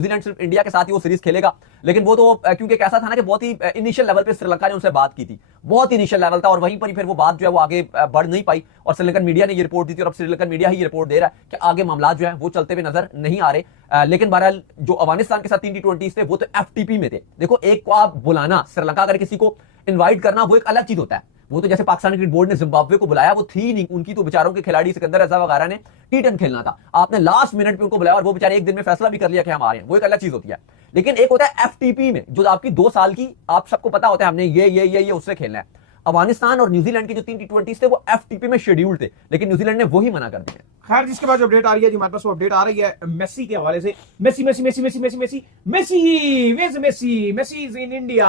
New Zealand सिर्फ India के साथ ही वो सीरीज खेलेगा, लेकिन वो तो क्योंकि कैसा था ना कि बहुत ही इनिशियल लेवल पे श्रीलंका ने उनसे बात की थी, बहुत ही इनिशियल लेवल था, और वहीं पर ही फिर वो बात जो है वो आगे बढ़ नहीं पाई, और श्रीलंकन मीडिया ने ये रिपोर्ट दी थी, और अब श्रीलंकन मीडिया ही ये रिपोर्ट दे रहा है कि आगे मामला जो है वो चलते हुए नजर नहीं आ रहे। लेकिन बहरहाल जो अफगानिस्तान के साथ 3 T20 थे वो तो FTP में थे। देखो, एक को आप बुलाना, श्रीलंका अगर किसी को इन्वाइट करना वो एक अलग चीज होता है। वो तो जैसे पाकिस्तान क्रिकेट बोर्ड ने जिम्बाब्वे को बुलाया, वो थी नहीं, उनकी तो बेचारों के खिलाड़ी सिकंदर रजा वगैरह ने T10 खेलना था, आपने लास्ट मिनट पे उनको बुलाया और वो बेचारे एक दिन में फैसला भी कर लिया कि हम आ रहे हैं, वो एक अलग चीज होती है। लेकिन एक होता है FTP में, जो आपकी 2 साल की, आप सबको पता होता है हमने ये उससे खेलना है। अफगानिस्तान और न्यूजीलैंड के जो 3 T20 थे वो FTP में शेड्यूल्ड थे, लेकिन न्यूजीलैंड ने वही मना कर दिया। खैर, जिसके बाद जो अपडेट आ रही है जी हमारे पास, वो अपडेट आ रही है मेसी के हवाले से। Messi Messi Messi Messi Messi Messi Messi वेज Messi Messi is in India.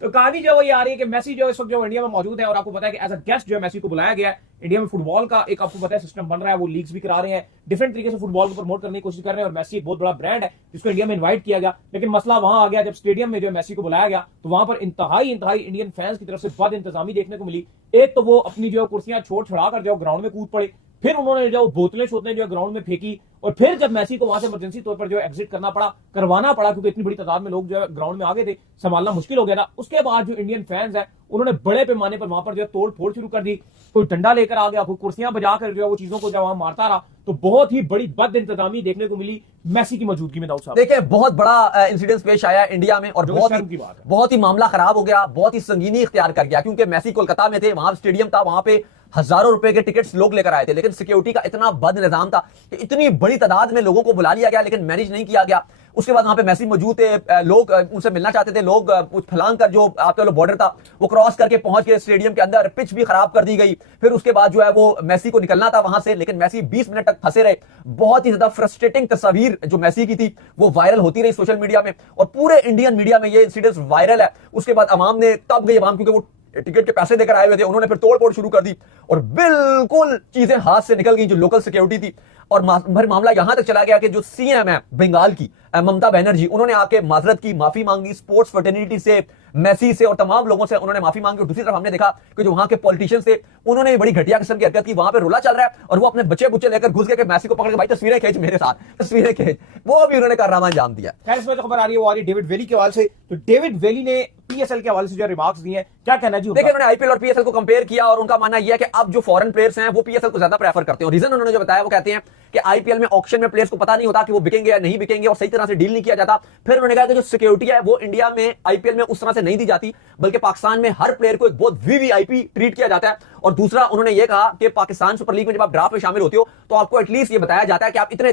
तो कहानी जो ये आ रही है कि मेसी जो इस वक्त जो इंडिया में मौजूद है, और आपको पता है कि एज अ गेस्ट जो है मेसी को बुलाया गया है। इंडिया में फुटबॉल का एक आपको पता है सिस्टम बन रहा है, वो लीग्स भी करा रहे हैं, डिफरेंट तरीके से फुटबॉल को प्रमोट करने की कोशिश कर रहे हैं, और मेसी एक बहुत बड़ा ब्रांड है जिसको इंडिया में इन्वाइट किया गया। लेकिन मसला वहां आ गया जब स्टेडियम में जो मेसी को बुलाया गया, तो वहां पर इंतहाई इंडियन फैंस की तरफ से बद इंतजामी देखने को मिली। एक तो वो अपनी जो कुर्सियां छोड़ छुड़ा कर जो ग्राउंड में कूद पड़े, फिर उन्होंने जो बोतलें शोतलें जो ग्राउंड में फेंकी, और फिर जब मेसी को वहां से इमरजेंसी तौर पर जो एग्जिट करवाना पड़ा, क्योंकि इतनी बड़ी तादाद में लोग जो है ग्राउंड में आ गए थे, संभालना मुश्किल हो गया था। उसके बाद जो इंडियन फैंस है उन्होंने बड़े पैमाने पर वहां पर जो है तोड़ फोड़ शुरू कर दी। कोई डंडा लेकर आ गया, कोई कुर्सियां बजाकर जो है वो चीजों को जब वहां मारता रहा, तो बहुत ही बड़ी बद इंतजामी देखने को मिली मेसी की मौजूदगी में। दाऊद साहब देखिए, बहुत बड़ा इंसिडेंट पेश आया इंडिया में, और बहुत ही मामला खराब हो गया, बहुत ही संगीनी इख्तियार कर गया, क्योंकि मेसी कोलकाता में थे, वहां स्टेडियम था, वहां पे हजारों रुपए के टिकट्स लोग लेकर आए थे, लेकिन सिक्योरिटी का इतना बद निजाम था कि इतनी बड़ी तादाद में लोगों को बुला लिया गया, लेकिन मैनेज नहीं किया गया। उसके बाद वहां पे मेसी मौजूद थे, लोग उनसे मिलना चाहते थे, लोग फलांग कर जो आपके बॉर्डर था वो क्रॉस करके पहुंच गए स्टेडियम के अंदर, पिच भी खराब कर दी गई। फिर उसके बाद जो है वो मेसी को निकलना था वहां से, लेकिन मेसी 20 मिनट तक फंसे रहे। बहुत ही ज्यादा फ्रस्ट्रेटिंग तस्वीर जो मेसी की थी वो वायरल होती रही सोशल मीडिया में, और पूरे इंडियन मीडिया में ये इंसिडेंट वायरल है। उसके बाद अवाम ने तब गई, अवाम क्योंकि वो टिकट के पैसे देकर आए हुए थे, उन्होंने फिर तोड़ फोड़ शुरू कर दी, और बिल्कुल चीजें हाथ से निकल गई जो लोकल सिक्योरिटी थी। और मामला यहां तक चला गया कि जो CM है बंगाल की, ममता बनर्जी, उन्होंने आके माजरत की, माफी मांगी स्पोर्ट्स फ्रेटर्निटी से, मेसी से और तमाम लोगों से उन्होंने माफी मांगी। और दूसरी तरफ हमने देखा कि जो वहां के पॉलिटिशियंस थे उन्होंने बड़ी घटिया किस्म की हरकत की। वहां पे रोला चल रहा है और वो अपने बच्चे बुच्चे लेकर घुस गए कि मेसी को पकड़ के भाई तस्वीरें खींच मेरे साथ, तस्वीरें खींच, वो भी उन्होंने कारनामा अंजाम दिया। खैर, इसमें जो खबर आ रही है वो आ रही है डेविड वेली के हवाले से। तो डेविड वेली ने PSL के हवाले से जो रिमार्क्स दिए हैं, क्या कहना जी? देखिए, उन्होंने IPL और PSL को कंपेयर किया, और उनका मानना यह है कि अब जो फॉरेन प्लेयर्स हैं वो PSL को ज्यादा प्रेफर करते हैं। रीजन उन्होंने जो बताया वो कहते हैं कि IPL में ऑक्शन में प्लेयर्स को पता नहीं होता कि वो बिकेंगे या नहीं बिकेंगे, और सही तरह से डील नहीं किया जाता। फिर उन्होंने कहा कि जो सिक्योरिटी है वो इंडिया में IPL में उस तरह से नहीं दी जाती, बल्कि पाकिस्तान में हर प्लेयर को एक बहुत VVIP ट्रीट किया जाता है। और दूसरा उन्होंने ये कहा कि पाकिस्तान सुपर लीग में जब आप ड्राफ्ट में शामिल होते हो तो आपको एटलीस्ट ये बताया जाता है कि आप इतने